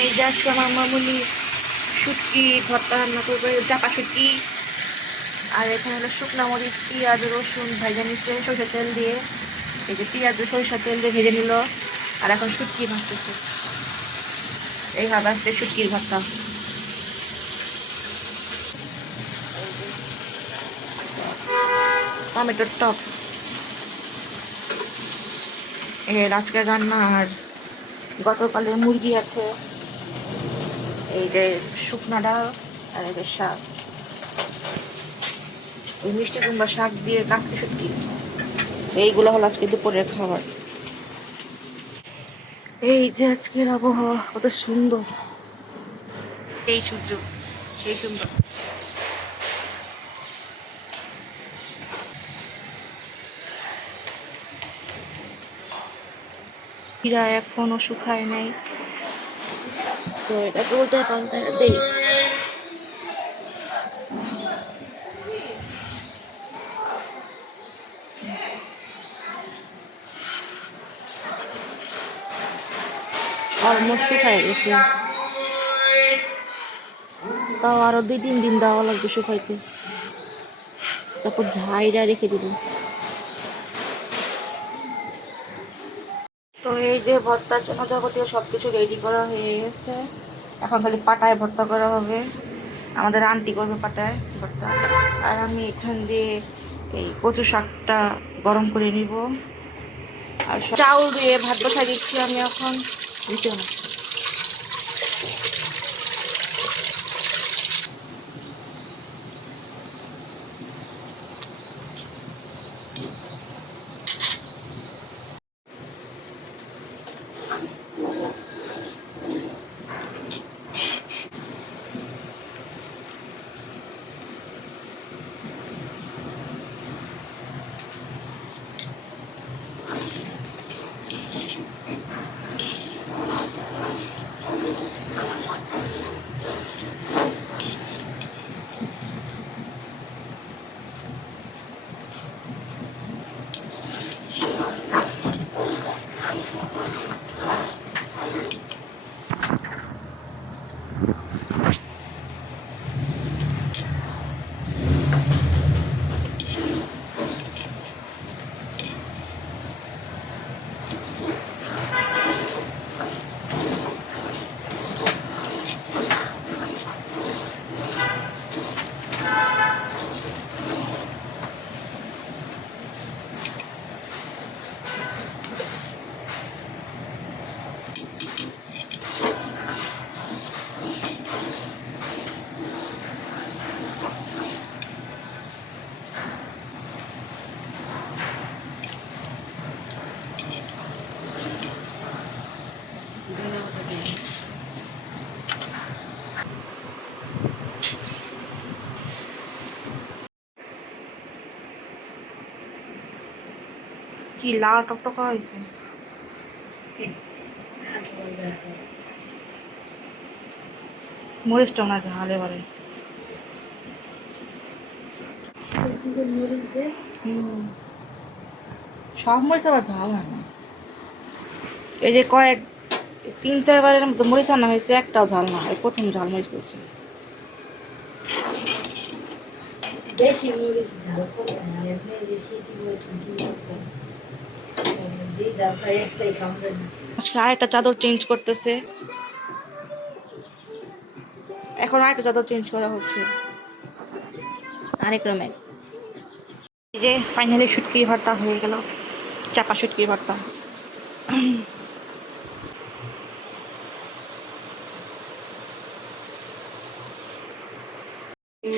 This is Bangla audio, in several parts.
এই যে আজকে আমার মামুনি শুটকি ভর্তা রান্না করবে, চাপা শুটকি। আর এখানে হলো শুকনা মরিচ, পেঁয়াজ, রসুন ভেজে নিচ্ছে সরষের তেল দিয়ে। এই যে পেঁয়াজ সরষের তেল দিয়ে ভেজে নিল। আর এখন শুটকি ভাজতেছে। এইভাবে আসছে শুটকির ভর্তা। টমেটোর টক এর আজকে রান্না। আর গতকালের মুরগি আছে, এই যে শুকনা ডাল, আর এই যে শাক, এই মিষ্টি কুমড়া শাক দিয়ে কাটতে শুটকি। এইগুলো হলো আজকে দুপুরের খাবার। এই যে আজকের আবহাওয়া কত সুন্দর, এই সূর্য সেই সুন্দর। হীরা এখনো শুকায় নাই, তো এটাকে উল্টে পাল্টে দেই। অলমোস্ট শুকায় গেছে, তাও আরো 2-3 দিন দেওয়া লাগবে শুকাইতে, তারপর ঝাইরা রেখে দিব। তো এই যে ভর্তার জন্য যাবতীয় সবকিছু রেডি করা হয়ে গেছে। এখন খালি পাটায় ভর্তা করা হবে, আমাদের আন্টি করবে পাটায় ভর্তা। আর আমি এখান দিয়ে এই কচু শাকটা গরম করে নিব। আর চাউল দিয়ে ভাত বসাই দিচ্ছি আমি এখন। দিতে না, কি লাল টকটকা হয়েছে। মরিচটা না ঝাল এবারে। সব মরিচ আবার ঝাল হয় না। এই যে 3-4বারের মতো মরিচ আনা হয়েছে, একটাও ঝাল না, এই প্রথম ঝাল মরিচ পেয়েছে। দেশি মরিচ ঝাল করে না, এমনি যে সিটি মরিচ নাকি মরিচ করে যে ঝালটা একটাই খাওয়া যায় না। আরেকটা চাদর চেঞ্জ করতেছে, এখন আরেকটা চাদর চেঞ্জ করা হচ্ছে আরেক রকমের। এই যে ফাইনালি শুটকি ভর্তা হয়ে গেল, চাপা শুটকি ভর্তা।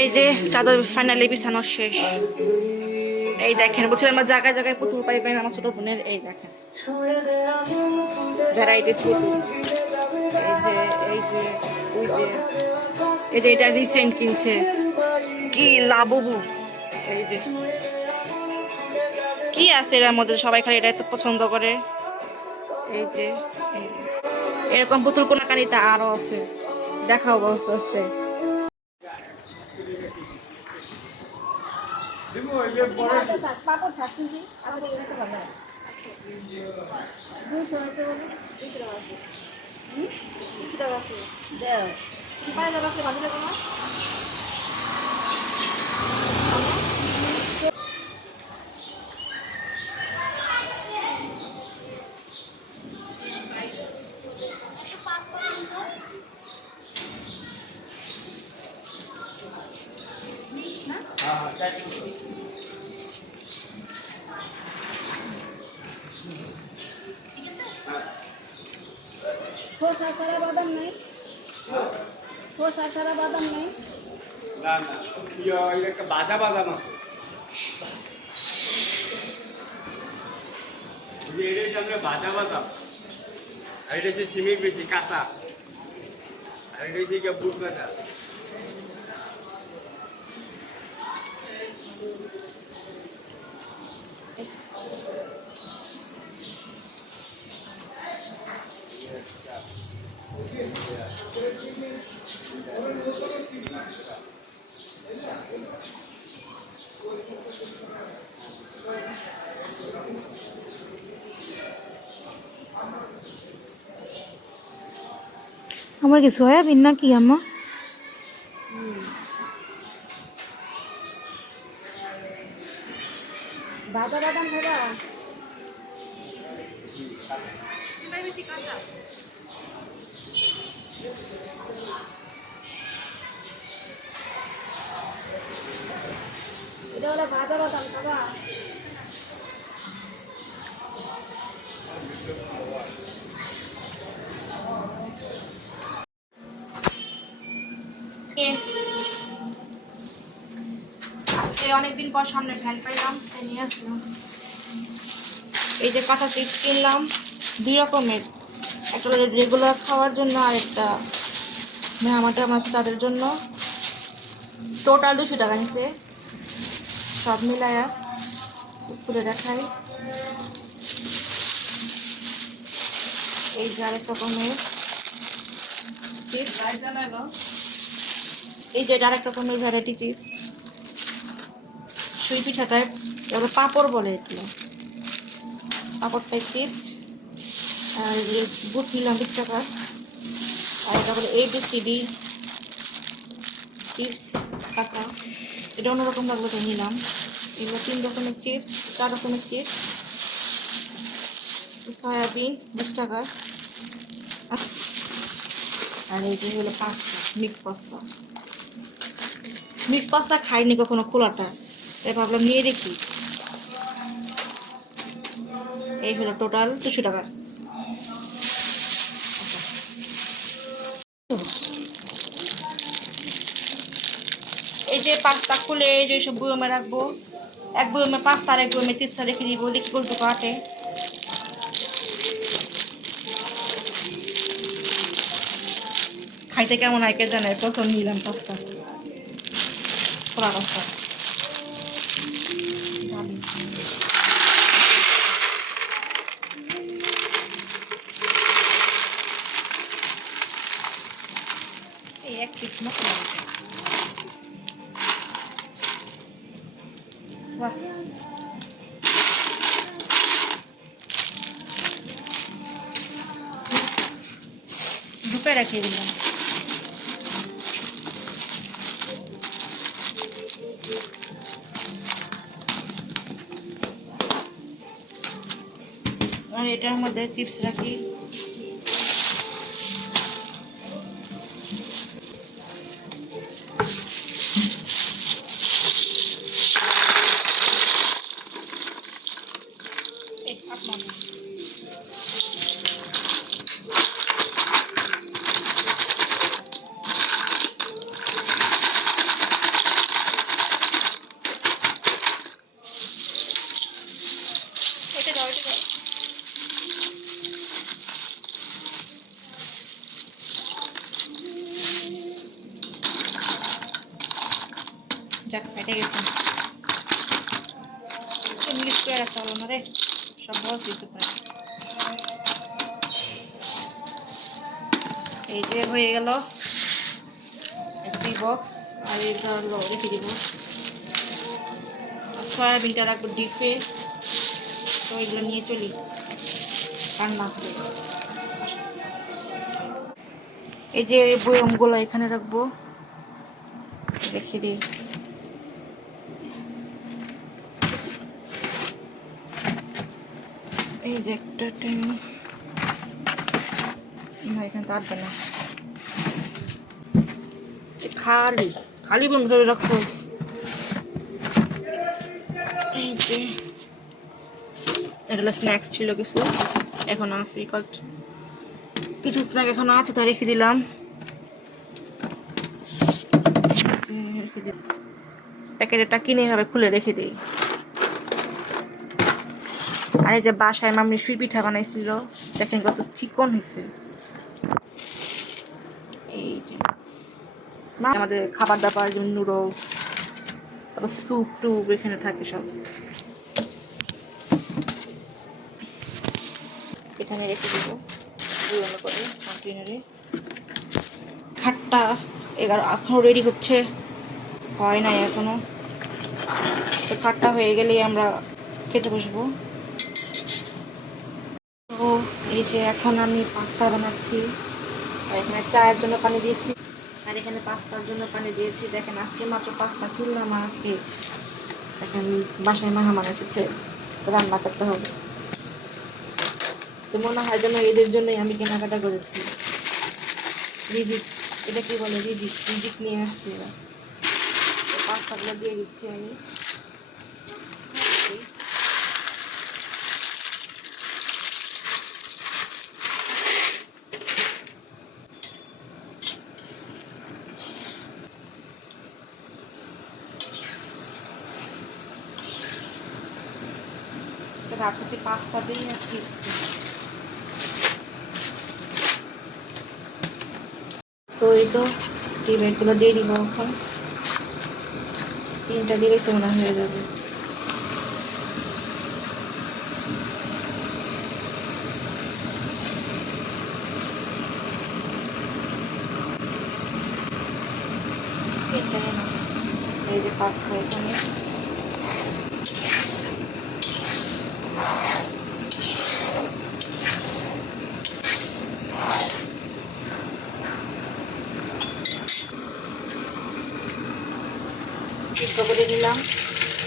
এই যে চাদর ফাইনালি বিছানো শেষ। এই দেখেন, বলছিলাম আমার জায়গায় জায়গায় পুতুল পাইবেন আমার ছোট বোনের। এই দেখেন ভ্যারাইটিস পুতুল। এই যে এই যে ওই যে এই যে এটা রিসেন্ট কিনছে, কি লাববু। এই যে কি আছে এর মধ্যে, সবাই খালি এটা তো পছন্দ করে। এই যে এরকম পুতুল কোনাকানিতে আরো আছে, দেখাও আস্তে আস্তে। কিছু টাকা আছে দেও তুমি পায়ে যাবে আজকে ভাজি লাগবে না খোসা সারা বাদাম নাই খোসা সারা বাদাম নাই না না ইয়ে একটা বাজা বাদাম আছে এটা হচ্ছে আমরা বাজা বাদাম আর এটা হচ্ছে সিমের বেশি কাঁচা আর এটা হচ্ছে গিয়ে বুট বাজা আমার কি সয়াবিন নাকি আম্মা? বাদা বাদাম খাবা এটা হলো বাদা বাদাম খাবা আজকে অনেকদিন পর সামনে ফ্যান পাইলাম তাই নিয়ে আসলাম এই যে কাঁচা চিপস কিনলাম 2 রকমের একটা রেগুলার খাওয়ার জন্য আর একটা মেহমানটা আমার তাদের জন্য টোটাল 200 টাকা নিছে সব মিলায়া উপরে দেখাই এই যে আরেক রকমের চিপস এই যে আরেক রকমের ভ্যারাইটি চিপস সুই পিঠা টাইপ এগুলো পাঁপড় বলে এগুলো পাঁপড় টাইপ চিপস আর যে বুট নিলাম 20 টাকা আর এটা বলে ABCD চিপস কাঁচা এটা অন্যরকম লাগলো তো নিলাম এগুলো 3 রকমের চিপস 4 রকমের চিপস সয়াবিন 20 টাকা আর এই যে হলো পাস্তা মিক্স পাস্তা খাইনি কখনো খোলাটা তাই ভাবলাম নিয়ে দেখি এই হলো টোটাল 200 টাকা এই যে পাস্তা খুলে এই যে সব বয়মে রাখবো এক বয়মে পাস্তা আর এক বয়মে চিপসা রেখে দিব দেখি করবো কাটে খাইতে কেমন হয় কে জানে প্রথম নিলাম পাস্তা খোলা পাস্তা এই এক পিস মশলা বাহ দুপে রাখিয়ে দিলাম আর এটার মধ্যে চিপস রাখি যাক ফেটে গেছে ইংলিশ করে রাখতে হলো না রে সব বস দিতে পারে এই যে হয়ে গেল একটি বক্স আর এটা হলো রেখে দিব সয়াবিনটা রাখবো ডিপে তো এগুলো নিয়ে চলি রান্না করে এই যে বয়মগুলো এখানে রাখবো, রেখে দিই। এই যে একটা টেন না, এখানে তো আটবে না। খালি খালি বম করে রাখছোস। এই যে এটা হলো স্ন্যাক্স ছিল কিছু, এখন আছে কিছু স্ন্যাক এখন আছে, তাই রেখে দিলাম। প্যাকেটটা কিনে এভাবে খুলে রেখে দিই। আর এই যে বাসায় মাম্মি সুই পিঠা বানাইছিল, দেখেন কত চিকন হয়েছে। এই যে আমাদের খাবার দাবার যেমন নুডলস, তারপর স্যুপ টুপ এখানে থাকে সব, এখানে রেখে দেবো পুরোনো করে কন্টেনারে। খাটটা 11 এখনো রেডি হচ্ছে, হয় নাই এখনো। তো খাটটা হয়ে গেলেই আমরা খেতে বসবো। তো এই যে এখন আমি পাস্তা বানাচ্ছি, আর এখানে চায়ের জন্য পানি দিয়েছি, আর এখানে পাস্তার জন্য পানি দিয়েছি। দেখেন আজকে মাত্র পাস্তা কিনলাম, আজকে দেখেন বাসায় মেহমান এসেছে, রান্না করতে হবে। তো মনে হয় যেন এদের জন্যই আমি কেনাকাটা করেছি। রিজিক, এটা কি বলে, রিজিক নিয়ে আসছি এরা। তো পাস্তাগুলো দিয়ে দিচ্ছি আমি। রাখতেছি পাস্তা দিয়ে আর চিপস দিয়ে। তো এই তো এই ব্যাগগুলো দিয়ে দিব এখন, 3টা দিলেই তো মনে হয়ে যাবে। এই যে পাস্তা এখানে সিদ্ধ করে নিলাম,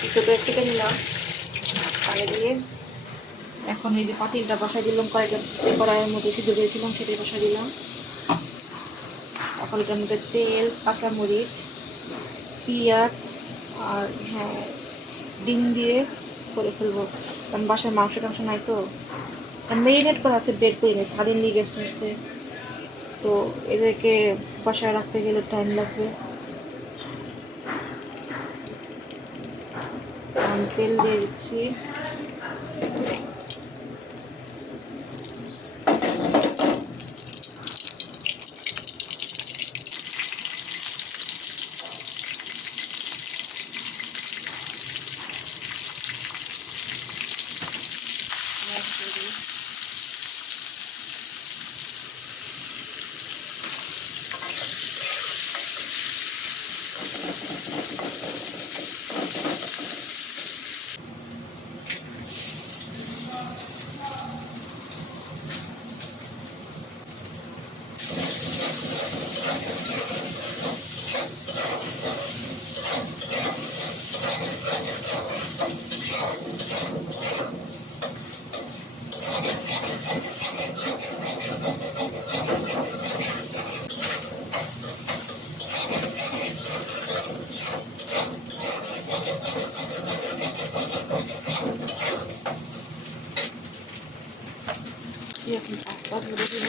সিদ্ধ করে ছেঁকে নিলাম পানি দিয়ে। এখন এই যে পাতিলটা বসাই দিলাম, কড়াইয়ের মধ্যে সিদ্ধ করেছিলাম সেটাই বসাই দিলাম। এখন এটার মধ্যে তেল, কাঁচামরিচ, পেঁয়াজ আর হ্যাঁ ডিম দিয়ে করে ফেলবো, কারণ বাসায় মাংস টাংস নাই তো। মেরিনেট করা আছে, বের করে নিই, সাডেনলি গেস্ট আসছে তো এদেরকে বসায় রাখতে গেলে টাইম লাগবে। তেল দিয়ে দিচ্ছি, এখন পাস্তা ধরে দিব।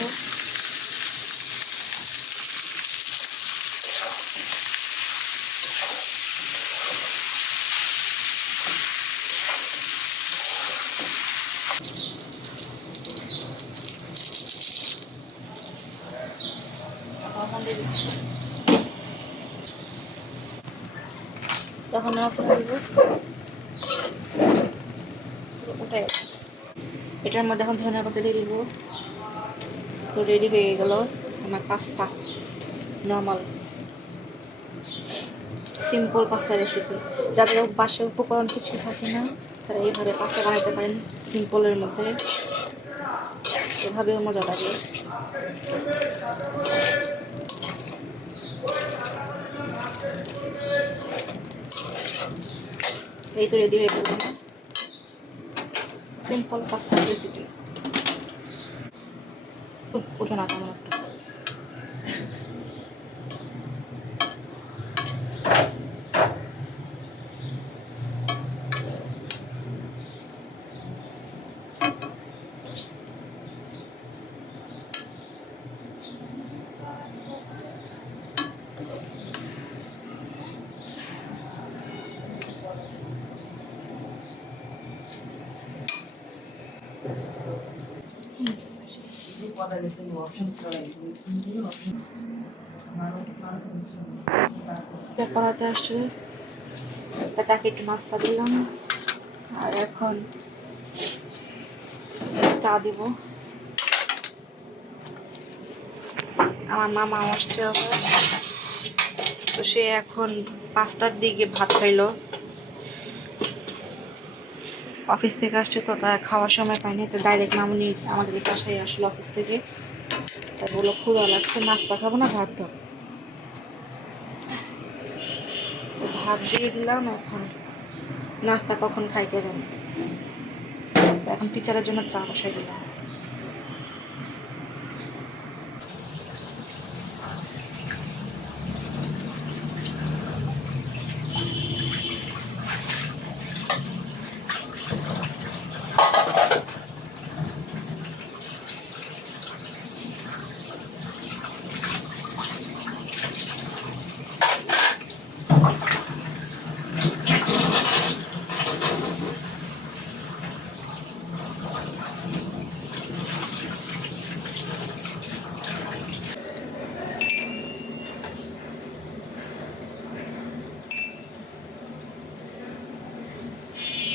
তখন আছে ওটাই, এটার মধ্যে এখন ধনিয়া পাতা দিয়ে দিব। তো রেডি হয়ে গেল আমার pasta, normal simple pasta recipe. যাদের বাসায় উপকরণ কিছু থাকে না তারা এইভাবে পাস্তা বানাতে পারেন সিম্পলের মধ্যে, এভাবেও মজা লাগে। এই তো রেডি হয়ে গেল সিম্পল পাস্তার রেসিপি। উঠে না তেমন একটা। পড়াতে আসছে, তাকে একটু নাস্তা দিলাম, আর এখন চা দিব। আমার মামা আসছে আবার, তো সে এখন 5টার দিকে ভাত খাইলো। অফিস থেকে আসছে তো তার খাওয়ার সময় পায়নি, তো ডাইরেক্ট মামুনি আমাদের বাসায় আসলো অফিস থেকে। তাই বললো ক্ষুধা লাগছে, নাস্তা খাবো না ভাত খাবো। ভাত দিয়ে দিলাম, এখন নাস্তা কখন খাইতে জানি। এখন টিচারের জন্য চা বসাই দিলাম।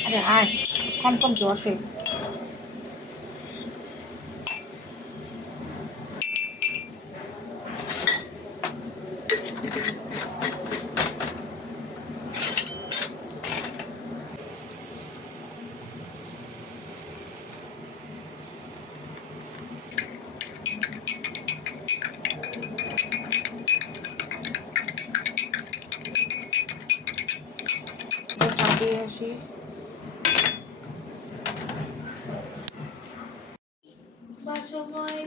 আরে আয়, কম কম জল আসে। দিয়ে আসি। সময়